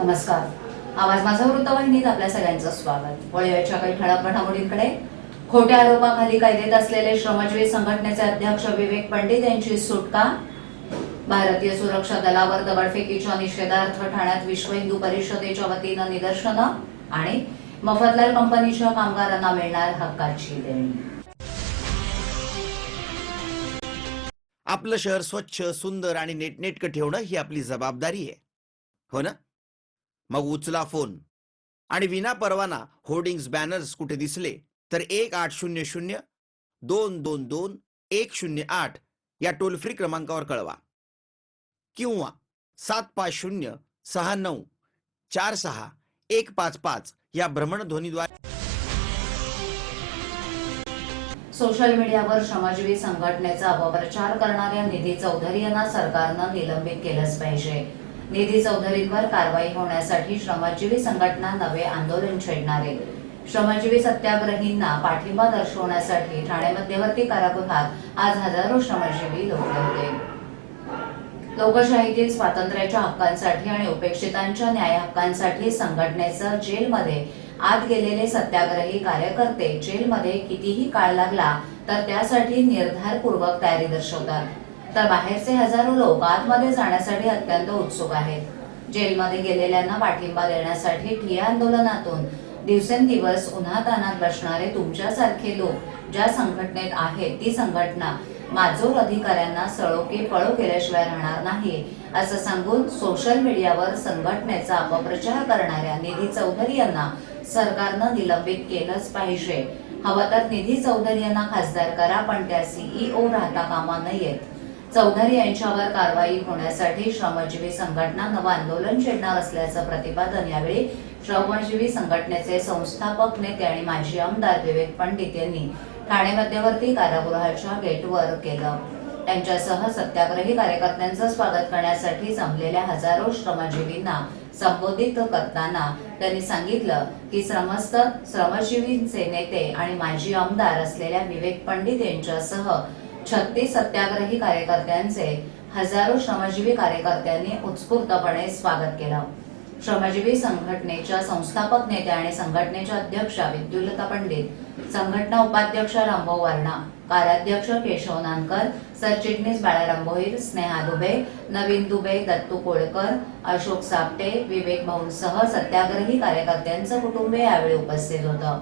नमस्कार. आवाज माझा वृत्तवाहिनीत आपल्या सगळ्यांचं स्वागत. वळीवेळच्या काही ठळक घडामोडींकडे. खोट्या आरोपाखाली कैदेत असलेले श्रमजीवी संघटनेचे अध्यक्ष विवेक पंडित यांची सुटका. भारतीय सुरक्षा दलावर दगडफेकीच्या निषेधार्थ ठाण्यात विश्व हिंदू परिषदेच्या वतीनं निदर्शनं आणि मफतलाल कंपनीच्या कामगारांना मिळणार हक्काची देणी. आपलं शहर स्वच्छ, सुंदर आणि नेटनेटकं ठेवणं ही आपली जबाबदारी आहे, हो ना? मग उचला फोन आणि विना परवाना होर्डिंग्स, बॅनर्स कुठे दिसले तर 1800-222-108 या टोल फ्री क्रमांकावर कळवा किंवा 7506946 या भ्रमणध्वनीद्वारे. सोशल मीडियावर श्रमजीवी संघटनेचा अपप्रचार करणाऱ्या निधी चौधरी यांना सरकारनं निलंबित केलंच पाहिजे. निधी चौधरींवर कारवाई होण्यासाठी श्रमजीवी संघटना नवे आंदोलन छेडणार आहे. श्रमजीवी सत्याग्रहींना पाठिंबा दर्शवण्यासाठी ठाणे मध्यवर्ती कारागृहात आज हजारो श्रमजीवी लोटले होते. लोकशाहीतील स्वातंत्र्याच्या हक्कांसाठी आणि उपेक्षितांच्या न्याय हक्कांसाठी संघटनेचं जेलमध्ये आत गेलेले सत्याग्रही कार्यकर्ते जेलमध्ये कितीही काळ लागला तर त्यासाठी निर्धारपूर्वक तयारी दर्शवतात, तर बाहेरचे हजारो लोक आतमध्ये जाण्यासाठी अत्यंत उत्सुक आहेत. जेलमध्ये गेलेल्यांना पाठिंबा देण्यासाठी ठिय्या आंदोलनातून दिवसेंदिवस उन्हातान्हात बसणारे तुमच्यासारखे लोक ज्या संघटनेत आहेत ती संघटना माजोर अधिकाऱ्यांना सळो की पळो केल्याशिवाय राहणार नाही असं सांगून सोशल मीडियावर संघटनेचा अपप्रचार करणाऱ्या निधी चौधरी यांना सरकारनं निलंबित केलंच पाहिजे. हवं तर निधी चौधरी यांना खासदार करा, पण त्या CEO राहता कामा नयेत. चौधरी यांच्यावर कारवाई होण्यासाठी श्रमजीवी संघटना नवं आंदोलन छेडणार असल्याचं प्रतिपादन यावेळी श्रमजीवी संघटनेचे संस्थापक नेते आणि माजी आमदार विवेक पंडित यांनी ठाणे मध्यवर्ती कारागृहाच्या गेटवर केलं. त्यांच्यासह सत्याग्रही कार्यकर्त्यांचं स्वागत करण्यासाठी जमलेल्या हजारो श्रमजीवींना संबोधित करताना त्यांनी सांगितलं की समस्त श्रमजीवींचे नेते आणि माजी आमदार असलेल्या विवेक पंडित यांच्यासह 36 सत्याग्रही कार्यकर्त्यांचे हजारो श्रमजीवी कार्यकर्त्यांनी उत्स्फूर्तपणे स्वागत केलं. श्रमजीवी संघटनेच्या संस्थापक नेत्या आणि संघटनेच्या अध्यक्षा विद्युलता पंडित, संघटना उपाध्यक्ष रामभाऊ वारणा, कार्याध्यक्ष केशव नानकर, सरचिटणीस बाळाराम भोईर, स्नेहा दुबे, नवीन दुबे, दत्तू कोळकर, अशोक सापटे, विवेक भाऊंसह सत्याग्रही कार्यकर्त्यांचं कुटुंब यावेळी उपस्थित होतं.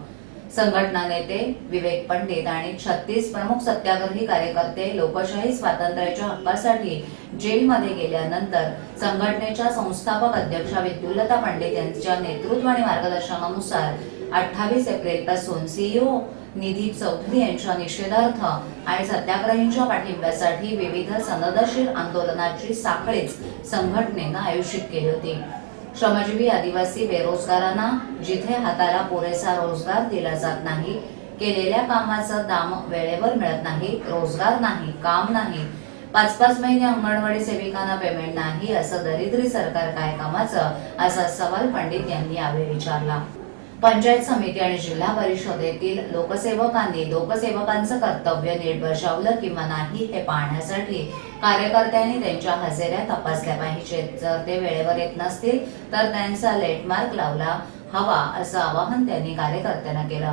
संघटना नेते विवेक पंडित आणि 36 प्रमुख सत्याग्रही कार्यकर्ते लोकशाही स्वातंत्र्याच्या हक्कासाठी जेलमध्ये गेल्यानंतर संघटनेच्या संस्थापक अध्यक्षा विद्युलता पंडित यांच्या नेतृत्व आणि मार्गदर्शनानुसार 28 एप्रिल पासून CEO निधी चौधरी यांच्या निषेधार्थ आणि सत्याग्रहींच्या पाठिंब्यासाठी विविध सनदशीर आंदोलनाची साखळीच संघटनेनं आयोजित केली होती. श्रमजीवी आदिवासी बेरोजगारांना जिथे हाताला पुरेसा रोजगार दिला जात नाही, केलेल्या कामाचं दाम वेळेवर मिळत नाही, रोजगार नाही, काम नाही, 5-5 महिने अंगणवाडी सेविकांना पेमेंट नाही, असं दरिद्री सरकार काय कामाचं, असा सवाल पंडित यांनी यावेळी विचारला. पंचायत समिती आणि जिल्हा परिषदेतील लोकसेवकांनी लोकसेवकांचं कर्तव्य नीट बजावलं किंवा नाही हे पाहण्यासाठी कार्यकर्त्यांनी त्यांच्या हजेऱ्या तपासल्या पाहिजेत. जर ते वेळेवर येत नसतील तर त्यांचा लेटमार्क लावला हवा असं आवाहन त्यांनी कार्यकर्त्यांना केलं.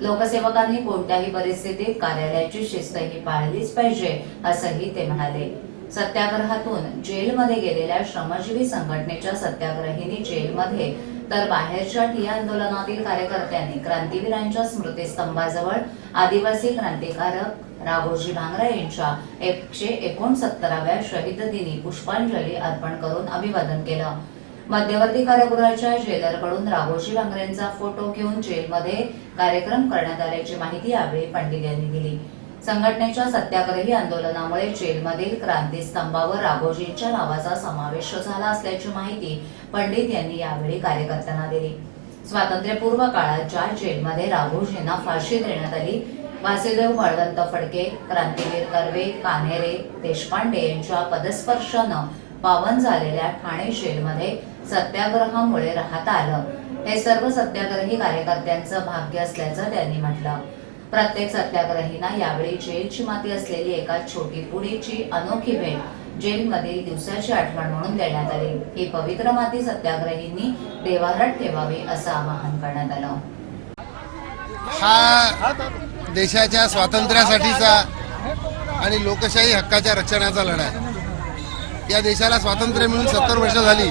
लोकसेवकांनी कोणत्याही परिस्थितीत कार्यालयाची शिस्तही पाळलीच पाहिजे असंही ते म्हणाले. सत्याग्रहातून जेलमध्ये गेलेल्या श्रमजीवी संघटनेच्या सत्याग्रहींनी जेलमध्ये तर बाहेरच्या ठिय्या आंदोलनातील कार्यकर्त्यांनी क्रांतीवीरांच्या स्मृतिस्तंभाजवळ आदिवासी क्रांतिकारक राघोजी भांगरा यांच्या 169व्या शहीद दिनी पुष्पांजली अर्पण करून अभिवादन केलं. मध्यवर्ती कारागृहाच्या जेलरकडून राघोजी भांगरेंचा फोटो घेऊन जेलमध्ये कार्यक्रम करण्यात आल्याची माहिती यावेळी पंडित यांनी दिली. संघटनेच्या सत्याग्रही आंदोलनामुळे जेलमधील क्रांतीस्तंभावर राघोजींच्या नावाचा समावेश झाला असल्याची माहिती पंडित यांनी यावेळी कार्यकर्त्यांना दिली. स्वातंत्र्यपूर्व काळात ज्या जेलमध्ये राघोजींना फाशी देण्यात आली, वासुदेव बळवंत फडके, क्रांतीवीर कर्वे, कान्हेरे, देशपांडे यांच्या पदस्पर्शानं पावन झालेल्या ठाणे जेलमध्ये सत्याग्रहामुळे राहता आलं, हे सर्व सत्याग्रही कार्यकर्त्यांचं भाग्य असल्याचं त्यांनी म्हटलं. प्रत्येक सत्याग्रहींना यावेळी जेलची माती असलेली एका छोटी पुडीची अनोखी भेट जेलमधील दिवसाची आठवण म्हणून देण्यात आली. ही पवित्र माती सत्याग्रहींनी देवाऱ्यात ठेवावी असं आवाहन करण्यात आलं. हा देशाच्या स्वातंत्र्यासाठीचा आणि लोकशाही हक्काच्या रक्षणाचा लढा आहे. या देशाला स्वातंत्र्य मिळून 70 वर्ष झाली,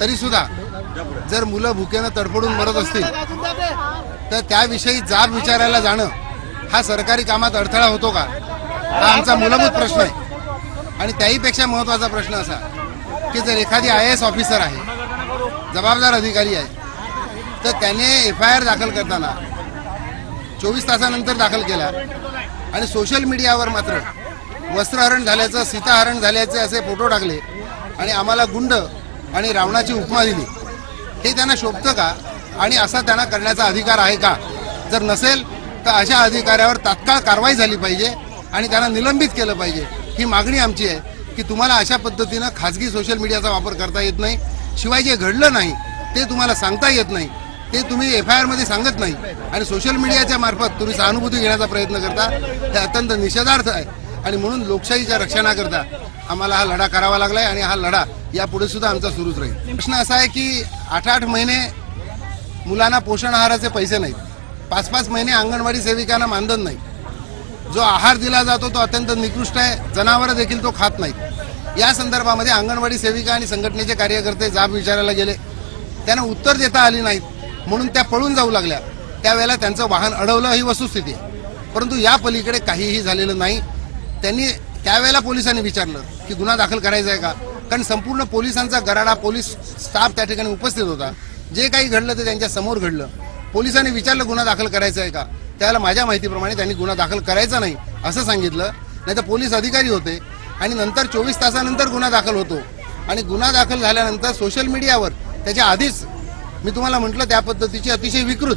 तरी सुद्धा जर मुलं भुकेनं तडफडून मरत असतील तर त्याविषयी जाब विचारायला जाणं हा सरकारी कामात अडथळा होतो का, हा आमचा मूलभूत प्रश्न आहे. आणि त्याहीपेक्षा महत्त्वाचा प्रश्न असा की जर एखादी IAS ऑफिसर आहे, जबाबदार अधिकारी आहे, तर त्याने FIR दाखल करताना 24 तासानंतर दाखल केला आणि सोशल मीडियावर मात्र वस्त्रहरण झाल्याचं, सीताहरण झाल्याचे असे फोटो टाकले आणि आम्हाला गुंड आणि रावणाची उपमा दिली. हे त्यांना शोभतं का आणि असा त्यांना करण्याचा अधिकार आहे का? जर नसेल तर अशा अधिकाऱ्यावर तात्काळ कारवाई झाली पाहिजे आणि त्यांना निलंबित केलं पाहिजे. ही मागणी आमची आहे की तुम्हाला अशा पद्धतीनं खाजगी सोशल मीडियाचा वापर करता येत नाही. शिवाय जे घडलं नाही ते तुम्हाला सांगता येत नाही, ते तुम्ही FIR मध्ये सांगत नाही आणि सोशल मीडियाच्या मार्फत तुम्ही सहानुभूती घेण्याचा प्रयत्न करता. हे अत्यंत निषेधार्थ आहे आणि म्हणून लोकशाहीच्या रक्षणाकरता आम्हाला हा लढा करावा लागलाय आणि हा लढा यापुढे सुद्धा आमचा सुरूच राहील. प्रश्न असा आहे की 8-8 महिने मुलांना पोषण आहाराचे पैसे नाहीत, 5-5 महिने अंगणवाडी सेविकांना मानधन नाही. जो आहार दिला जातो तो अत्यंत निकृष्ट आहे, जनावरं देखील तो खात नाहीत. या संदर्भामध्ये अंगणवाडी सेविका आणि संघटनेचे कार्यकर्ते जाब विचारायला गेले, त्यांना उत्तर देता आली नाहीत, म्हणून त्या पळून जाऊ लागल्या. त्यावेळेला त्यांचं वाहन अडवलं, ही वस्तुस्थिती आहे. परंतु या पलीकडे काहीही झालेलं नाही. त्यांनी त्यावेळेला पोलिसांनी विचारलं की गुन्हा दाखल करायचा आहे का, कारण संपूर्ण पोलिसांचा गराडा, पोलीस स्टाफ त्या ठिकाणी उपस्थित होता. जे काही घडलं ते त्यांच्या समोर घडलं. पोलिसांनी विचारलं गुन्हा दाखल करायचा आहे का, त्यावेळेला माझ्या माहितीप्रमाणे त्यांनी गुन्हा दाखल करायचा नाही असं सांगितलं. नाही तर पोलीस अधिकारी होते आणि नंतर 24 तासानंतर गुन्हा दाखल होतो आणि गुन्हा दाखल झाल्यानंतर सोशल मीडियावर त्याच्या आधीच मी तुम्हाला म्हटलं त्या पद्धतीची अतिशय विकृत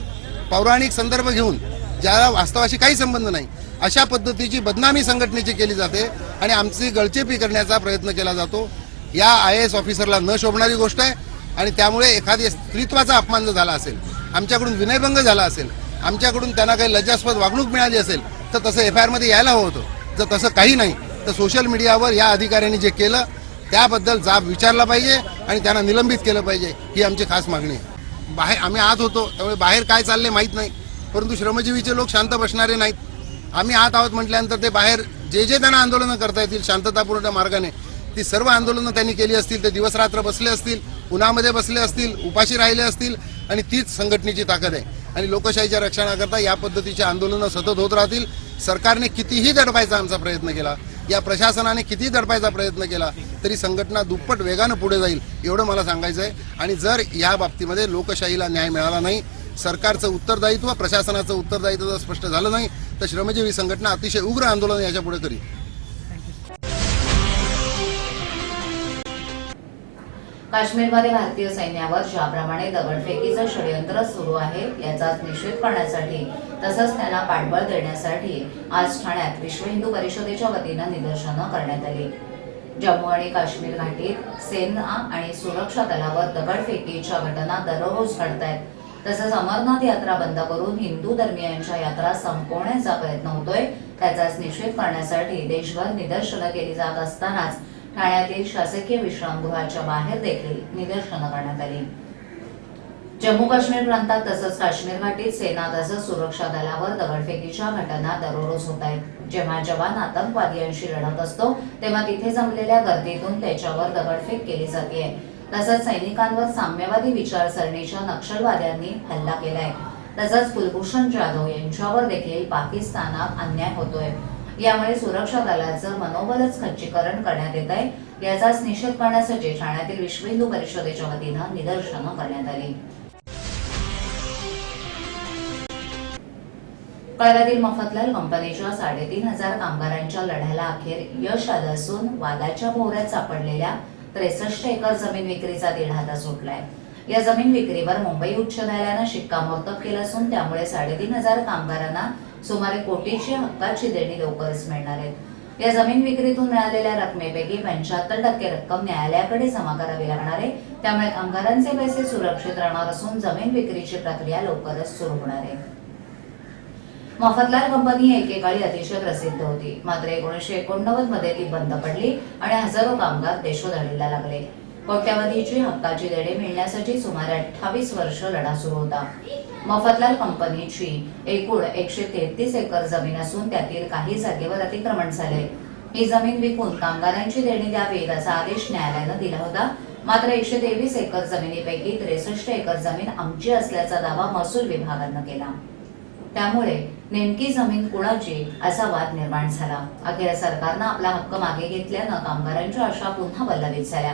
पौराणिक संदर्भ घेऊन, ज्याला वास्तवाशी काही संबंध नाही, अशा पद्धतीची बदनामी संघटनेची केली जाते आणि आमची गळचेपी करण्याचा प्रयत्न केला जातो. या IAS ऑफिसरला न शोभणारी गोष्ट आहे आणि त्यामुळे एखादी स्त्रीत्वाचा अपमान जर झाला असेल, आमच्याकडून विनयभंग झाला असेल, आमच्याकडून त्यांना काही लज्जास्पद वागणूक मिळाली असेल तर तसं FIR मध्ये यायला हवं होतं. जर तसं काही नाही तर सोशल मीडियावर या अधिकाऱ्यांनी जे केलं त्याबद्दल जाब विचारला पाहिजे आणि त्यांना निलंबित केलं पाहिजे, ही आमची खास मागणी आहे. बाहेर आम्ही आत होतो त्यामुळे बाहेर काय चालले माहीत नाही, परंतु श्रमजीवीचे लोक शांत बसणारे नाहीत. आम्ही आत आहोत म्हटल्यानंतर ते बाहेर जे जे त्यांना आंदोलनं करता येतील शांततापूर्ण मार्गाने ती सर्व आंदोलनं त्यांनी केली असतील. ते दिवसरात्र बसले असतील, उन्हामध्ये बसले असतील, उपाशी राहिले असतील आणि तीच संघटनेची ताकद आहे. आणि लोकशाहीच्या रक्षणाकरता या पद्धतीचे आंदोलनं सतत होत राहतील. सरकारने कितीही दडपायचा आमचा प्रयत्न केला, या प्रशासनाने कितीही दडपायचा प्रयत्न केला, तरी संघटना दुप्पट वेगानं पुढे जाईल एवढं मला सांगायचं आहे. आणि जर या बाबतीमध्ये लोकशाहीला न्याय मिळाला नाही, सरकारचं उत्तरदायित्व, प्रशासनाचं उत्तरदायित्व जर स्पष्ट झालं नाही तर श्रमजीवी संघटना अतिशय उग्र आंदोलन याच्या पुढे करील. काश्मीरमध्ये भारतीय सैन्यावर ज्याप्रमाणे दगडफेकीचं षडयंत्र सुरू आहे याचाच निषेध करण्यासाठी तसंच त्यांना पाठबळ देण्यासाठी आज ठाण्यात विश्व हिंदू परिषदेच्या वतीनं निदर्शनं करण्यात आली. जम्मू आणि काश्मीर घाटीत सेना आणि सुरक्षा दलावर दगडफेकीच्या घटना दररोज घडतायत. तसंच अमरनाथ यात्रा बंद करून हिंदू धर्मियांच्या यात्रा संपवण्याचा प्रयत्न होतोय. त्याचाच निषेध करण्यासाठी देशभर निदर्शनं केली जात असतानाच ठाण्यातील शासकीय विश्रामगृहाच्या बाहेर देखील निदर्शनं करण्यात आली. जम्मू काश्मीर प्रांतात तसंच काश्मीर घाटीत सेना तसंच सुरक्षा दलावर दगडफेकीच्या घटना दररोज होत आहेत. जेव्हा जवान आतंकवादियांशी लढत असतो तेव्हा तिथे जमलेल्या गर्दीतून त्याच्यावर दगडफेक केली जाते. तसंच सैनिकांवर साम्यवादी विचारसरणीच्या नक्षलवाद्यांनी हल्ला केलाय. तसंच कुलभूषण जाधव यांच्यावर देखील पाकिस्तानात अन्याय होतोय. यामुळे सुरक्षा दलाचं मनोबलच खच्चीकरण करण्यात येत आहे. याचाच निषेध करण्यासाठी ठाण्यातील विश्व हिंदू परिषदेच्या वतीनं निदर्शनं करण्यात आली. कळव्यातील मफतलाल कंपनीच्या 3,500 कामगारांच्या लढ्याला अखेर यश आलं असून वादाच्या भोवऱ्यात सापडलेल्या 63 एकर जमीन विक्रीचा तिढा सुटलाय. या जमीन विक्रीवर मुंबई उच्च न्यायालयानं शिक्कामोर्तब केलं असून त्यामुळे 3,500 कामगारांना सुमारे कोटीची हक्काची देणी लवकरच मिळणार आहेत. या जमीन विक्रीतून मिळालेल्या रकमेपैकी 75% रक्कम न्यायालयाकडे जमा करावी लागणार आहे. त्यामुळे कामगारांचे पैसे सुरक्षित राहणार असून जमीन विक्रीची प्रक्रिया लवकरच सुरू होणार आहे. मफतलाल कंपनी एकेकाळी अतिशय प्रसिद्ध होती, मात्र 1989 मध्ये ती बंद पडली आणि हजारो कामगार देशोधडीला लागले. कोट्यावधीची हक्काची देणे मिळण्यासाठी सुमारे 28 वर्ष लढा सुरू होता. मफतलाल कंपनीची एकूण 133 एकर जमीन असून त्यातील काही जागेवर अतिक्रमण झाले. ही जमीन विकून कामगारांची देणी द्यावीत असा आदेश न्यायालयानं दिला होता. मात्र 123 एकर जमिनीपैकी 63 एकर जमीन आमची असल्याचा दावा महसूल विभागानं केला. त्यामुळे नेमकी जमीन कुणाची असा वाद निर्माण झाला. अखेर सरकारनं आपला हक्क मागे घेतल्यानं कामगारांच्या आशा पुन्हा पल्लवित झाल्या.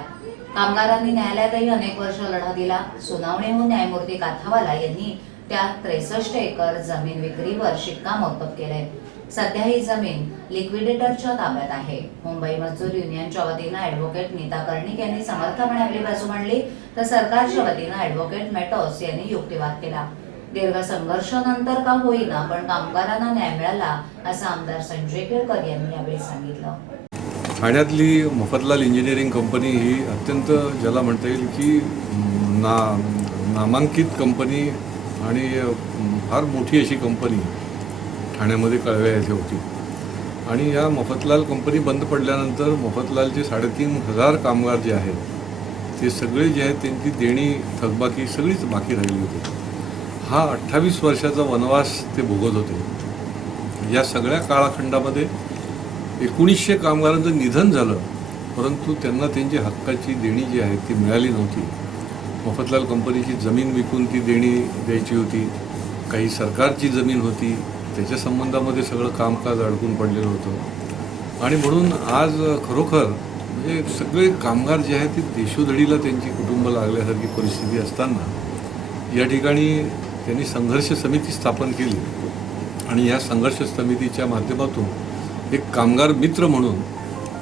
कामगारांनी न्यायालयातही अनेक वर्ष लढा दिला. सुनावणीहून न्यायमूर्ती काथावाला यांनी त्या 63 एकर जमीन विक्रीवर शिक्कामोर्तब केले. सध्या ही जमीन लिक्विडेटरच्या ताब्यात आहे. मुंबई मजदूर युनियनच्या वतीनं ॲडव्होकेट नीता कर्णिक यांनी समर्थपणे आपली बाजू मांडली, तर सरकारच्या वतीनं ॲडव्होकेट मेटॉस यांनी युक्तिवाद केला. दीर्घ संघर्षानंतर का होईना पण कामगारांना न्याय मिळाला असं आमदार संजय केळकर यांनी यावेळी सांगितलं. ठाण्यातली मफतलाल इंजिनिअरिंग कंपनी ही अत्यंत ज्याला म्हणता येईल की नामांकित कंपनी आणि फार मोठी अशी कंपनी ठाण्यामध्ये कळव्या येथे होती. आणि या मफतलाल कंपनी बंद पडल्यानंतर मफतलालचे 3,500 कामगार जे आहेत ते सगळे जे आहेत त्यांची देणी थकबाकी सगळीच बाकी राहिली होती. हा 28 वर्षाचा वनवास ते भोगत होते. या सगळ्या काळखंडामध्ये 1900 कामगारांचं निधन झालं, परंतु त्यांना त्यांची हक्काची देणी जी आहे ती मिळाली नव्हती. मफतलाल कंपनीची जमीन विकून ती देणी द्यायची होती. काही सरकारची जमीन होती, त्याच्या संबंधामध्ये सगळं कामकाज अडकून पडलेलं होतं. आणि म्हणून आज खरोखर म्हणजे सगळे कामगार जे आहेत ते देशोधडीला त्यांची कुटुंब लागल्यासारखी परिस्थिती असताना या ठिकाणी त्यांनी संघर्ष समिती स्थापन केली. आणि या संघर्ष समितीच्या माध्यमातून एक कामगार मित्र म्हणून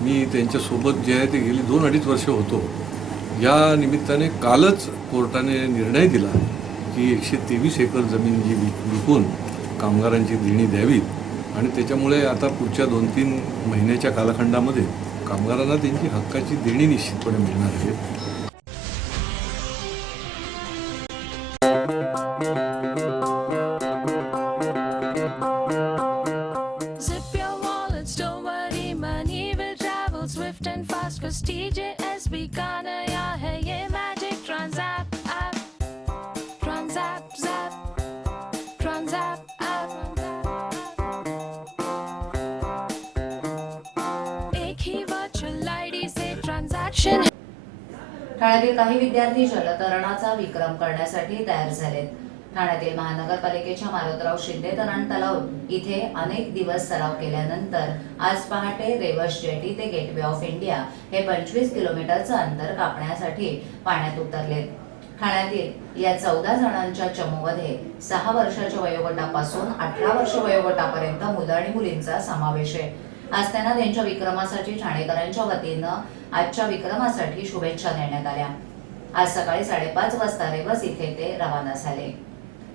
मी त्यांच्यासोबत जे आहे ते गेली 2-2.5 वर्ष होतो. या निमित्ताने कालच कोर्टाने निर्णय दिला की 123 एकर जमीन जी विकून कामगारांची देणी द्यावीत आणि त्याच्यामुळे आता पुढच्या 2-3 महिन्याच्या कालखंडामध्ये कामगारांना त्यांची हक्काची देणी निश्चितपणे मिळणार आहे. Zip your wallets, don't worry, money will travel swift and fast. 'Cause TJSB का नया है ये magic Transapp app. Transapp zap, Transapp app. एक ही virtual ID से transaction. ठाण्यातील काही विद्यार्थी जलतरणाचा विक्रम करण्यासाठी तयार झालेत. ठाण्यातील महानगरपालिकेच्या मारुतराव शिंदे तरण तलाव इथे अनेक दिवस सराव केल्यानंतर आज पहाटे रेवस जेटी ते गेटवे ऑफ इंडिया हे 25 किलोमीटरचं अंतर कापण्यासाठी पाण्यात उतरलेत. ठाण्यातील या 14 जणांच्या चमूमध्ये 6 वर्षाच्या वयोगटापासून 18 वर्ष वयोगटापर्यंत मुलं आणि मुलींचा समावेश आहे. आज त्यांना त्यांच्या विक्रमासाठी ठाणेकरांच्या वतीनं आजच्या विक्रमासाठी शुभेच्छा देण्यात आल्या. आज सकाळी 5:30 वाजता रेवस इथे ते रवाना झाले.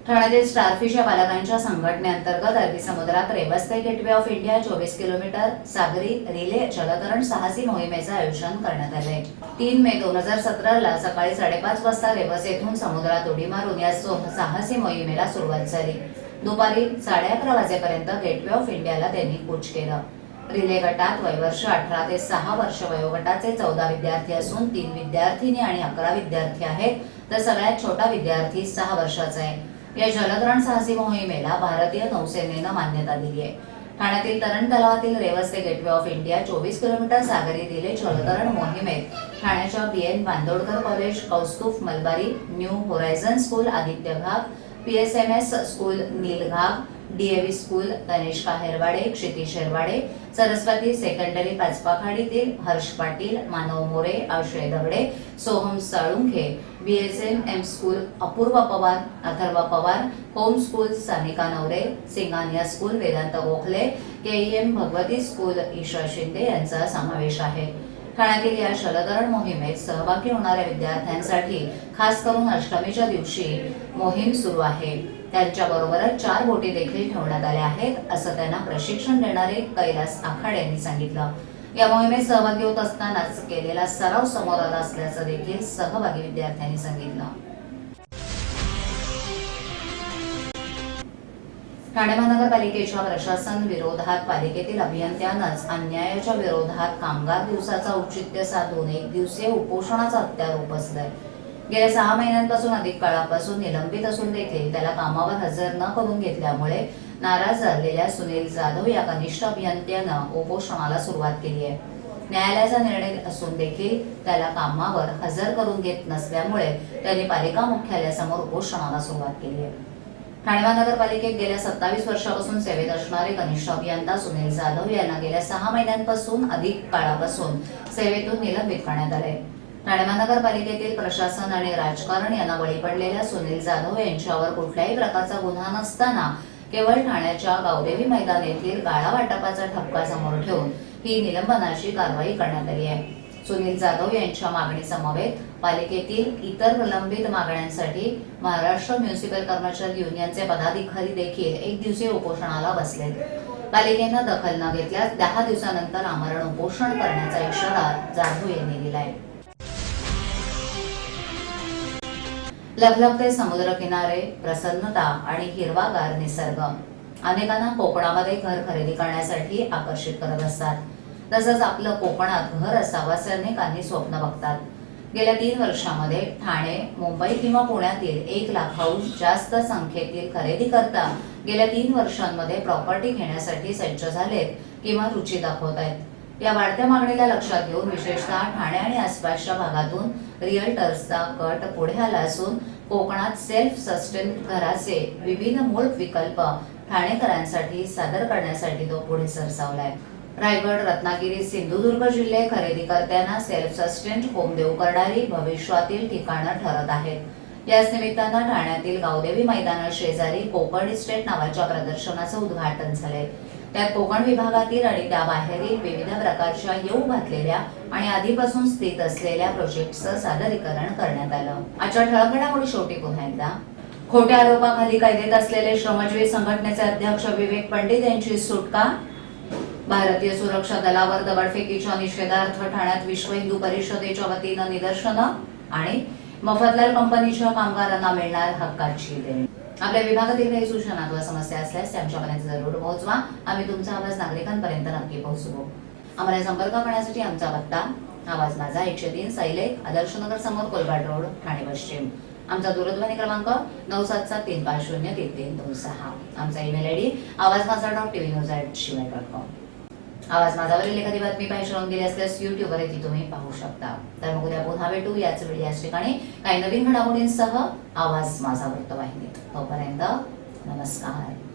ठाण्यातील स्टारफिश या बालकांच्या संघटनेअंतर्गत अरबी समुद्रात रेवस ते गेटवे ऑफ इंडिया 24 किलोमीटर सागरी रिले जलतरण साहसी मोहिमेचं आयोजन करण्यात आले. 3 मे 2017 सकाळी 5:30 वाजता रेवस येथून समुद्रात उडी मारून या साहसी मोहिमेला सुरुवात झाली. दुपारी 11:30 वाजेपर्यंत गेटवे ऑफ इंडियाला त्यांनी कूच केलं. रिले गटात वयवर्ष 18 ते 6 वर्ष वयोगटाचे 14 विद्यार्थी असून 3 विद्यार्थिनी आणि 11 विद्यार्थी आहेत, तर सगळ्यात छोटा विद्यार्थी 6 वर्षाचा आहे. या जलतरण साहसी मोहिमेला भारतीय नौसेनेनं मान्यता दिली आहे. ठाण्यातील तरण तलावातील रेवस ते गेटवे ऑफ इंडिया 24 किलोमीटर सागरी रिले जलतरण मोहिमेत ठाण्याच्या BN Bandodkar college, Kaustubh Malbari, new horizon school Aditya Ghag, PSMS school Neel Ghag, DAV school Tanishka Herwade, Kshitij Herwade, Saraswati secondary पाचपाखाडीतील Harsh Patil, Manav More, Ashray Dagde, Soham Salunkhe, BSMM school Apurva Pawar, Atharva Pawar, home school Sanika Navare, Singhania school Vedant Gokhale, KEM Bhagwati school Isha Shinde यांचा समावेश आहे. ठाण्यातील या जलतरण मोहिमेत सहभागी होणाऱ्या विद्यार्थ्यांसाठी खास करून अष्टमीच्या दिवशी मोहीम सुरू आहे. त्यांच्याबरोबरच 4 बोटी देखील ठेवण्यात आल्या आहेत, असं त्यांना प्रशिक्षण देणारे कैलास आखाडे यांनी सांगितलं. या मोहिमेत सहभागी होत असतानाच केलेला सराव समोर आला असल्याचं देखील सहभागी विद्यार्थ्यांनी सांगितलं. ठाणे महानगरपालिकेच्या प्रशासन विरोधात पालिकेतील अभियंत्यांनाच अन्यायाच्या विरोधात कामगार दिवसाचा औचित्य साधून एक दिवसीय उपोषणाचा हत्यारोप बसलाय. गेल्या 6 महिन्यांपासून अधिक काळापासून निलंबित असून देखील त्याला कामावर हजर न करून घेतल्यामुळे नाराज झालेल्या सुनील जाधव या कनिष्ठ अभियंत्यानं उपोषणाला सुरुवात केली आहे. न्यायालयाचा निर्णय असून देखील त्याला कामावर हजर करून घेत नसल्यामुळे त्यांनी पालिका मुख्यालयासमोर उपोषणाला सुरुवात केली आहे. ठाणे महानगरपालिकेत गेल्या 27 वर्षापासून सेवेत असणारे कनिष्ठ अभियंता सुनील जाधव यांना गेल्या 6 महिन्यांपासून अधिक काळापासून सेवेतून निलंबित करण्यात आले. ठाणे महानगरपालिकेतील प्रशासन आणि राजकारण यांना बळी पडलेल्या सुनील जाधव यांच्यावर कुठल्याही प्रकारचा गुन्हा नसताना केवळ ठाण्याच्या गावदेवी मैदान येथील गाळा वाटपाचा ठपका समोर ठेवून ही निलंबनाची कारवाई करण्यात आली आहे. सुनील जाधव यांच्या मागणीसमवेत पालिकेतील इतर प्रलंबित मागण्यांसाठी महाराष्ट्र म्युनिसिपल कर्मचारी युनियनचे पदाधिकारी देखील एक दिवसीय उपोषणाला बसलेत. पालिकेनं दखल न घेतल्यास 10 दिवसानंतर आमरण उपोषण करण्याचा इशारा जाधव यांनी दिलाय. लखलखते समुद्र किनारे, प्रसन्नता आणि हिरवागार निसर्ग अनेकांना कोकणामध्ये घर खरेदी करण्यासाठी आकर्षित करत असतात. तसंच आपलं कोकणात घर असावं असे अनेकांनी स्वप्न बघतात. गेल्या 3 वर्षांमध्ये ठाणे, मुंबई किंवा पुण्यातील 1 लाखाहून जास्त संख्येतील खरेदीकर्ता गेल्या 3 वर्षांमध्ये प्रॉपर्टी घेण्यासाठी सज्ज झालेत किंवा रुची दाखवत आहेत. या वाढत्या मागणीला लक्षात घेऊन विशेषतः ठाणे आणि आसपासच्या भागातून रिअल्टर्सचा गट पुढे आला असून कोकणात सेल्फ सस्टेन घराचे विविध मूळ विकल्प ठाणेकरांसाठी सादर करण्यासाठी तो पुढे सरसावलाय. रायगड, रत्नागिरी, सिंधुदुर्ग जिल्हे खरेदीकर्त्यांना सेल्फ सस्टेन होम देऊ करणारी भविष्यातील ठिकाणं ठरत आहेत. याच निमित्तानं ठाण्यातील गावदेवी मैदाना शेजारी कोकण इस्टेट नावाच्या प्रदर्शनाचं उद्घाटन झालंय. त्यात कोकण विभागातील आणि त्याबाहेरील विविध प्रकारच्या येऊ घातलेल्या आणि आधीपासून स्थित असलेल्या प्रोजेक्टचं सादरीकरण करण्यात आलं. आजच्या ठळक घडामोडी शेवटी पुन्हा एकदा. खोट्या आरोपाखाली कैदेत असलेले श्रमजीवी संघटनेचे अध्यक्ष विवेक पंडित यांची सुटका. भारतीय सुरक्षा दलावर दगडफेकीच्या निषेधार्थ ठाण्यात विश्व हिंदू परिषदेच्या वतीनं निदर्शनं आणि मफतलाल कंपनीच्या कामगारांना मिळणार हक्काची देण. आपल्या विभागातील काही सूचना किंवा समस्या असल्यास आमच्यापर्यंत जरूर पोहोचवा. आम्ही तुमचा आवाज नागरिकांपर्यंत नक्की पोहोचवू. आम्हाला संपर्क करण्यासाठी आमचा पत्ता आवाज माझा 103 सैलेख आदर्शनगर समोर कोलघाट रोड, ठाणे पश्चिम. आमचा दूरध्वनी क्रमांक 9774033326. आमचा ईमेल आयडी awazmaza.tvnews@gmail.com. आवाज माझावरील एखादी बातमी पाहिजे होऊन गेली असल्यास युट्यूबवर ती तुम्ही पाहू शकता. तर मग उद्या पुन्हा भेटू याच वेळी याच ठिकाणी काही नवीन घडामोडींसह आवाज माझा वृत्तवाहिनीत. तोपर्यंत नमस्कार.